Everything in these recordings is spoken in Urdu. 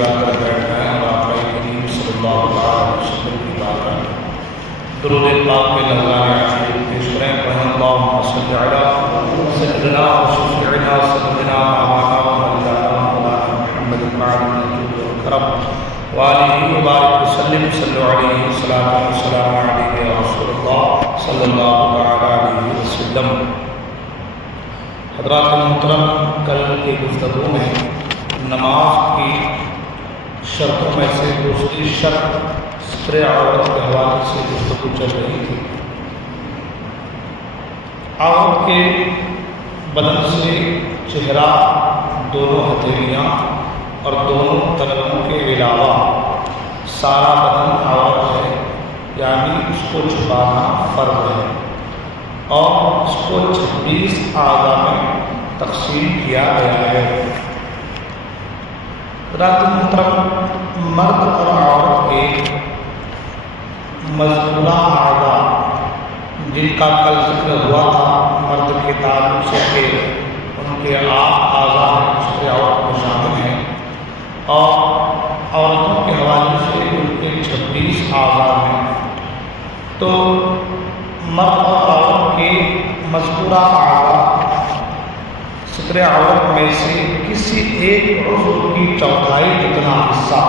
جا کر بیٹھنا ہے اور آقا کریم صلی اللہ علیہ وسلم کی بات کرنا ہے۔ درود پاک میں نذرانِ عاشق پیش کریں، پڑھیں اللہم صلی علی سیدنا و شفیعنا سیدنا مولانا مولانا محمد وعلی کرم وآلہ وبارک وسلم صلی علیہ وسلم والسلام علیہ یا رسول اللہ صلی اللہ علیہ وسلم۔ حضرات محترم، کل کی گفتگو میں نماز کی شرطوں میں سے دوسری شرط ستر عورت کے حوالے سے گفتگو چل رہی تھی۔ عورت کے بدن سے چہرہ، دونوں ہتھیلیاں اور دونوں تلووں کے علاوہ سارا بدن عورت ہے، یعنی اس کو چھپانا فرض ہے، اور اس کو 26 اعضاء میں تقسیم کیا گیا ہے۔ حضرات محترم، مرد اور عورت کے مذکورہ اعضاء جن کا کل ذکر ہوا تھا مرد کے تعلق سے کہ ان کے اعضاء اس کے عورت میں شامل ہیں، اور عورتوں کے حوالے سے ان کے 26 اعضاء ہیں، تو مرد اور عورت کے مذکورہ اعضاء ستر عورت میں سے کسی ایک عضو کی چوتھائی جتنا حصہ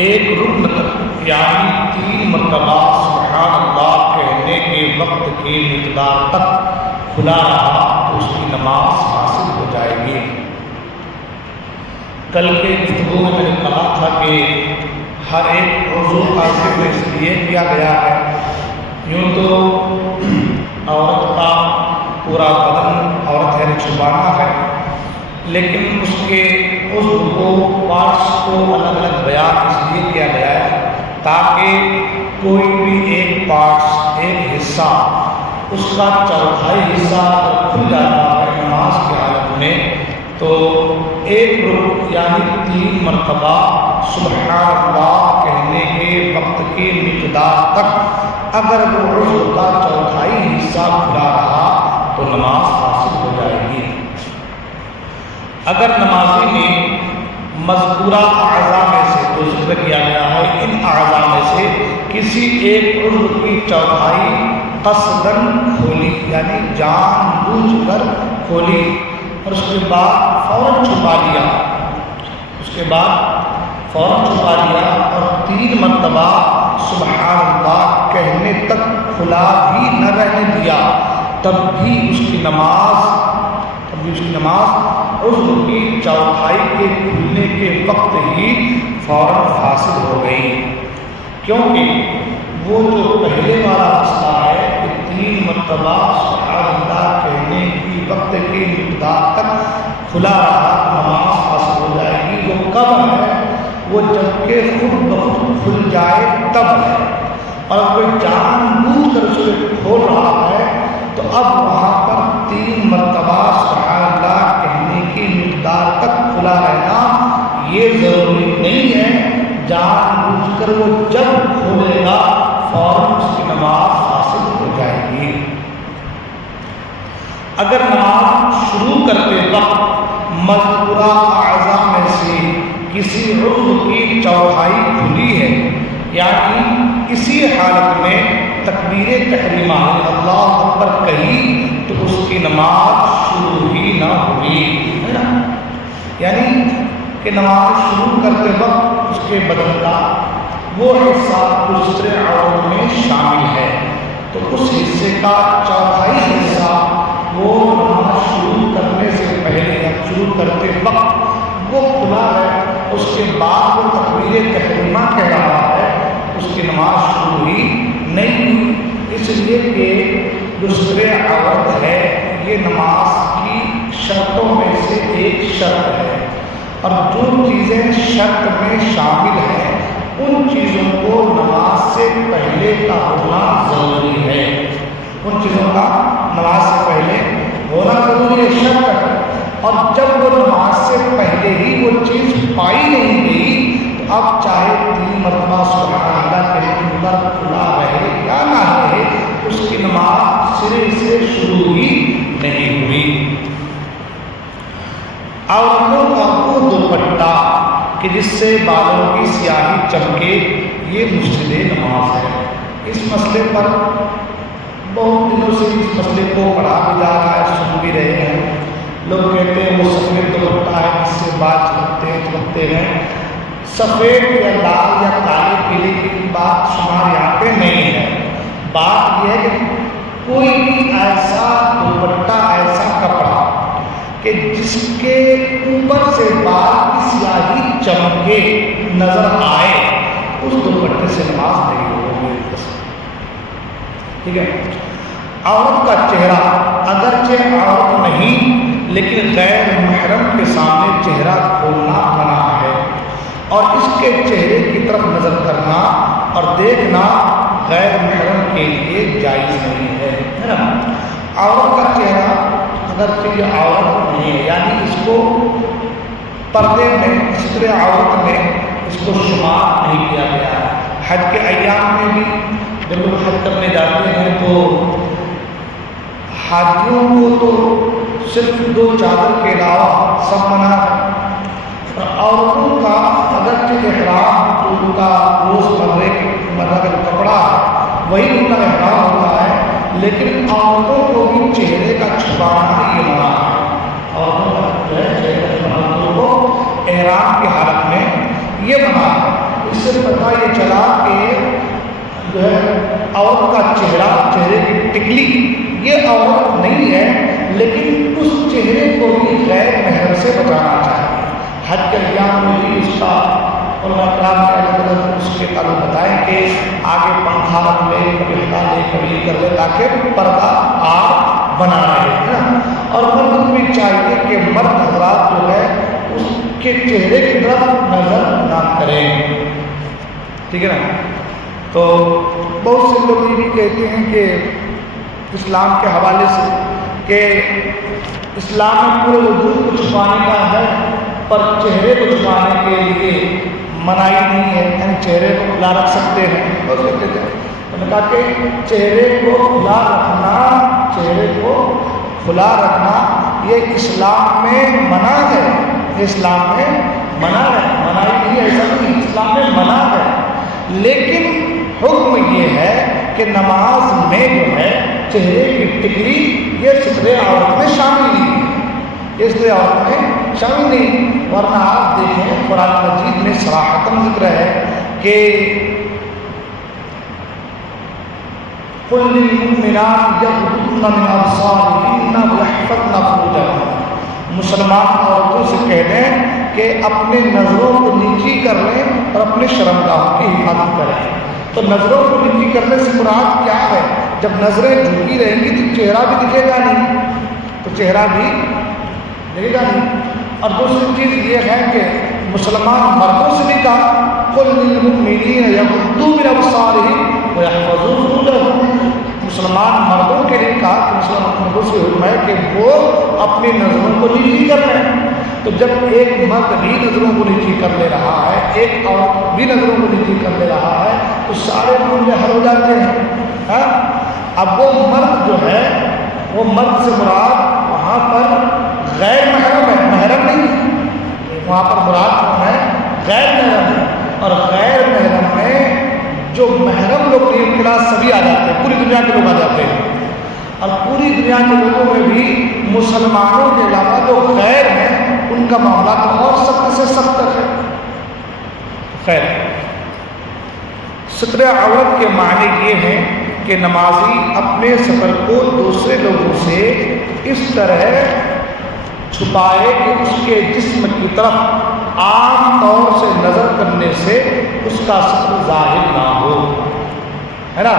ایک رکن تک، یعنی 3 مرتبہ سبحان اللہ کہنے کے وقت کی مقدار تک کھلا رہا تو اس کی نماز حاصل ہو جائے گی۔ کل کے گفتگو میں نے کہا تھا کہ ہر ایک عضو کا ذکر اس لیے کیا گیا ہے، یوں تو عورت کا پورا بدن عورت ہے چھپانا ہے، لیکن اس کے عضو کو، پارٹس کو الگ الگ بیان اس لیے کیا گیا ہے تاکہ کوئی بھی ایک پارٹس، ایک حصہ، اس کا چوتھائی حصہ اگر کھل جاتا ہے نماز کی حالت میں تو ایک رکن یعنی 3 مرتبہ سبحان اللہ کہنے کے وقت کی مقدار تک اگر وہ عضو کا چوتھائی حصہ کھلا رہا تو نماز حاصل ہو جائے گی۔ اگر نمازی نے مذکورہ اعضاء میں سے جو ذکر کیا گیا ہے ان اعضاء میں سے کسی ایک عضو کی چوتھائی قصداً کھولی، یعنی جان بوجھ کر کھولی، اور اس کے بعد فوراً چھپا لیا، اور 3 مرتبہ سبحان اللہ کہنے تک کھلا بھی نہ رہنے دیا، تب بھی اس کی نماز عضو کی چوتھائی کے کھلنے کے وقت ہی فوراً فاسد ہو گئی، کیونکہ وہ جو پہلے والا مسئلہ ہے کہ 3 مرتبہ سبحان اللہ کہنے کی وقت کی مقدار تک کھلا رہا نماز فاسد ہو جائے گی، وہ کب ہے؟ وہ جب کہ خود بخود کھل جائے تب ہے، اور کوئی جان بوجھ کر اسے کھول رہا ہے تو اب وہاں پر 3 مرتبہ سبحان اللہ کہنے کی مقدار تک کھلا رہنا یہ ضروری نہیں ہے، جان بوجھ کر وہ جب کھولے گا فوراً اس کی نماز حاصل ہو جائے گی۔ اگر نماز شروع کرتے وقت مذکورہ اعضاء میں سے کسی عضو کی چوتھائی کھلی ہے، یعنی اسی حالت میں تکبیر تحریمہ اللہ اکبر کہی تو اس کی نماز شروع ہی نہ ہوئی، ہے نا؟ یعنی کہ نماز شروع کرتے وقت اس کے بدن کا وہ حصہ ستر عورت میں شامل ہے، تو اس حصے کا چوتھائی حصہ وہ نماز شروع کرنے سے پہلے یا شروع کرتے وقت وہ کھلا ہے، اس کے بعد وہ تکبیر تحریمہ کہہ رہا ہے، اس کی نماز شروع ہی نہیں ہوئی، اس لیے کہ جو ستر عورت ہے یہ نماز کی شرطوں میں سے ایک شرط ہے، اور جو چیزیں شرط میں شامل ہیں ان چیزوں کو نماز سے پہلے کا ہونا ضروری ہے، ان چیزوں کا نماز سے پہلے ہونا ضروری ہے، شرط ہے، اور جب وہ نماز سے پہلے ہی وہ چیز پائی نہیں گئی تو اب چاہے 3 مرتبہ سبحان اللہ کے نمبر کھلا رہے یا نہ رہے اس کی نماز سرے سے شروع ہی نہیں ہوئی۔ عورتوں کا وہ دوپٹہ کہ جس سے بالوں کی سیاہی چمکے، یہ مفسد نماز ہے۔ اس مسئلے پر بہت دنوں سے اس مسئلے کو پڑھا بھی جا رہا ہے، سن بھی رہے ہیں۔ لوگ کہتے ہیں وہ سفید دوپٹہ ہے جس سے بال چمکتے ہیں۔ سفید یا لال یا کالے پیلے کی بات شمار یہاں پہ نہیں ہے۔ بات یہ ہے کہ کوئی بھی ایسا دوپٹہ، ایسا کپڑا کہ جس کے اوپر سے بال کی سیاہی چمکے نظر آئے، اس دوپٹے سے نماز نہیں ہوگی۔ ٹھیک ہے۔ عورت کا چہرہ اگرچہ عورت نہیں لیکن غیر محرم کے سامنے چہرہ کھولنا منع ہے، اور اس کے چہرے کی طرف نظر کرنا اور دیکھنا غیر محرم کے لیے جائز نہیں ہے نا۔ عورت کا چہرہ اگرچہ یہ عورت نہیں ہے، یعنی اس کو پردے میں، ستر عورت میں اس کو شمار نہیں کیا گیا ہے۔ حج کے ایام میں بھی جب لوگ حج کرنے جاتے ہیں تو حاجیوں کو تو صرف 2 چادر کے علاوہ سب منع ہے، اور عورتوں کا اگرچہ احرام ان کا روزمرہ کا جو کپڑا ہے وہی ان کا احرام ہوتا ہے، لیکن عورتوں کو بھی چہرے کا چھپانا یہ منع ہے۔ عورتوں کا جو ہے چہرے کا چھپانا کو احرام کی حالت میں یہ منع ہے۔ اس سے پتہ یہ چلا کہ جو ہے عورت کا چہرہ، چہرے کی ٹکلی یہ عورت نہیں ہے، لیکن اس چہرے کو بھی غیر محرم سے بچانا چاہیے۔ حج کے ایام میں بھی اس کا علماء کرام نے الگ الگ اس کے تعلق بتائے کہ آگے پنکھا رکھ لے، کبھی ہٹا لے، کبھی کر لے، تاکہ پردہ آپ بنا رہے ہیں۔ اور مرد کو بھی چاہیے کہ مرد حضرات جو ہے اس کے چہرے کی طرف نظر نہ کریں، ٹھیک ہے نا۔ تو بہت سے لوگ یہ بھی کہتے ہیں کہ اسلام کے حوالے سے کہ اسلام میں پورے وجود کو چھپانے کا ہے، پر چہرے کو چھپانے کے لیے منائی نہیں ہے، یعنی چہرے کو کھلا رکھ سکتے ہیں۔ اور کہتے تھے انہوں نے کہا کہ چہرے کو کھلا رکھنا، چہرے کو کھلا رکھنا یہ اسلام میں منع ہے، اسلام میں منع ہے، منائی نہیں ہے ایسا نہیں، اسلام میں منع ہے، لیکن حکم یہ ہے کہ نماز میں جو ہے چہرے کی ٹکلی یہ ستر عورت میں شامل نہیں ہے، اس ستر عورت میں شامل نہیں۔ ورنہ آپ دیکھیں قرآن مجید میں صراحتاً ذکر ہے کہ قُلْ لِلْمُؤْمِنَاتِ يَغْضُضْنَ مِنْ أَبْصَارِهِنَّ وَيَحْفَظْنَ فُرُوجَهُنَّ، مسلمان عورتوں سے کہہ دیں کہ اپنے نظروں کو نیچی کر لیں اور اپنے شرمگاہوں کی حفاظت کریں۔ تو نظروں کو نیچی کرنے سے مراد کیا ہے؟ جب نظریں جھکی رہیں گی تو چہرہ بھی دکھے گا نہیں، تو چہرہ بھی دکھے گا نہیں۔ اور دوسری چیز یہ ہے کہ مسلمان مردوں سے بھی کہا قُلْ لِلْمُؤْمِنِينَ يَغُضُّوا مِنْ أَبْصَارِهِمْ وَيَحْفَظُوا فُرُوجَهُمْ، مسلمان مردوں کے لیے کہا کہ مسلمان مردوں سے حکم ہے کہ وہ اپنی نظروں کو نیچی کر لیں۔ تو جب ایک مرد بھی نظروں کو نیچی کر لے رہا ہے، ایک عورت بھی نظروں کو نیچی کر لے رہا ہے، تو سارے معاملے حل ہو جاتے ہیں۔ اب وہ مرد جو ہے، وہ مرد سے مراد وہاں پر غیر محرم ہے، محرم نہیں، وہاں پر مراد کون ہے؟ غیر محرم ہے۔ اور غیر محرم میں جو محرم لوگ نہیں، کلاس سبھی آ جاتے ہیں، پوری دنیا کے لوگ آ جاتے ہیں، اور پوری دنیا کے لوگوں میں بھی مسلمانوں کے علاوہ جو غیر ہیں ان کا معاملہ تو اور سخت سے سخت ہے۔ خیر، ستر عورت کے معنی یہ ہیں کہ نمازی اپنے سطر کو دوسرے لوگوں سے اس طرح چھپائے کہ اس کے جسم کی طرف عام طور سے نظر کرنے سے اس کا سطر ظاہر نہ ہو، ہے نا۔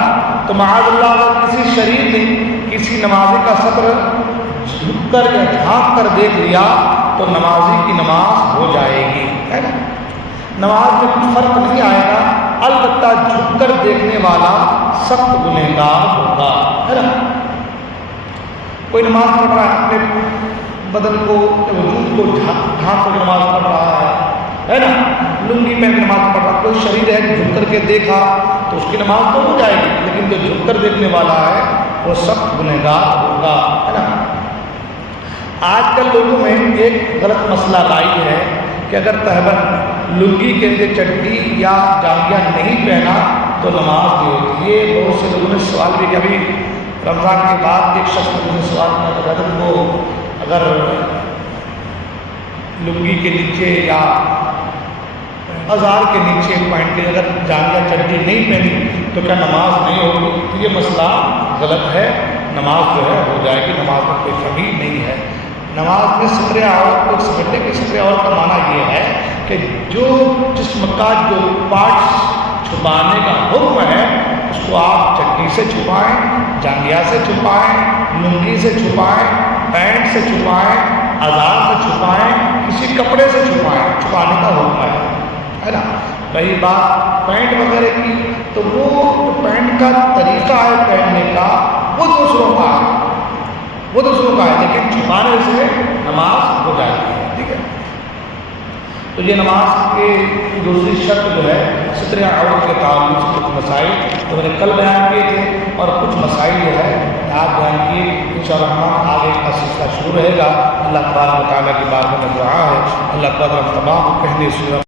تو معاذ اللہ اگر کسی شریف نے کسی نمازی کا سطر جھک کر یا جھانک کر دیکھ لیا تو نمازی کی نماز ہو جائے گی، ہے نا۔ نماز میں کچھ فرق نہیں آئے گا، البتہ جھک کر دیکھنے والا سخت گنہگار ہوگا، ہے نا۔ کوئی نماز پڑھ رہا ہے، اپنے بدن کو، وجود کو ڈھانپ کر نماز پڑھ رہا ہے نا، لنگی میں نماز پڑھ رہا، کوئی شریر ہے جھک کر کے دیکھا تو اس کی نماز تو ہو جائے گی، لیکن جو جھک کر دیکھنے والا ہے وہ سخت گنہگار ہوگا، ہے نا۔ آج کل لوگوں میں ایک غلط مسئلہ رائج ہے کہ اگر تہبند لنگی کے لیے چڈی یا جامعہ نہیں پہنا تو نماز نہیں ہوتی. یہ بہت سے لوگوں نے سوال بھی کیا. ابھی رمضان کے بعد ایک شخص نے مجھے سوال کیا کہ حضرت وہ اگر لنگی کے نیچے یا ازار کے نیچے پہن کے اگر جامعہ چڈی نہیں پہنی تو کیا نماز نہیں ہوگی؟ تو یہ مسئلہ غلط ہے. نماز جو ہے ہو جائے گی، نماز میں کوئی کمی نہیں ہے. نماز میں ستر عورت کو سمجھتے کہ ستر عورت کا معنی یہ ہے کہ جو جسم کا جو پارٹس چھپانے کا حکم ہے اس کو آپ چڈی سے چھپائیں، جانگیا سے چھپائیں، لنگی سے چھپائیں، پینٹ سے چھپائیں، ازار سے چھپائیں، کسی کپڑے سے چھپائیں. چھپانے کا حکم ہے نا. رہی بات پینٹ وغیرہ کی تو وہ پینٹ کا طریقہ ہے پہننے کا وہ دوسروں کا ہے لیکن چھپانے سے نماز ہو جاتی ہے. ٹھیک ہے. تو یہ نماز کے دوسری شرط جو ہے ستر عورت کے تعلق سے کچھ مسائل تو میں نے کل بیان کیے تھے اور کچھ مسائل جو ہے آپ بیان کیے. انشاءاللہ آگے کا سلسلہ شروع رہے گا. اللہ تبارک و تعالیٰ کی بارگاہ میں دعا ہے اللہ تعالیٰ تمام کہنے سورہ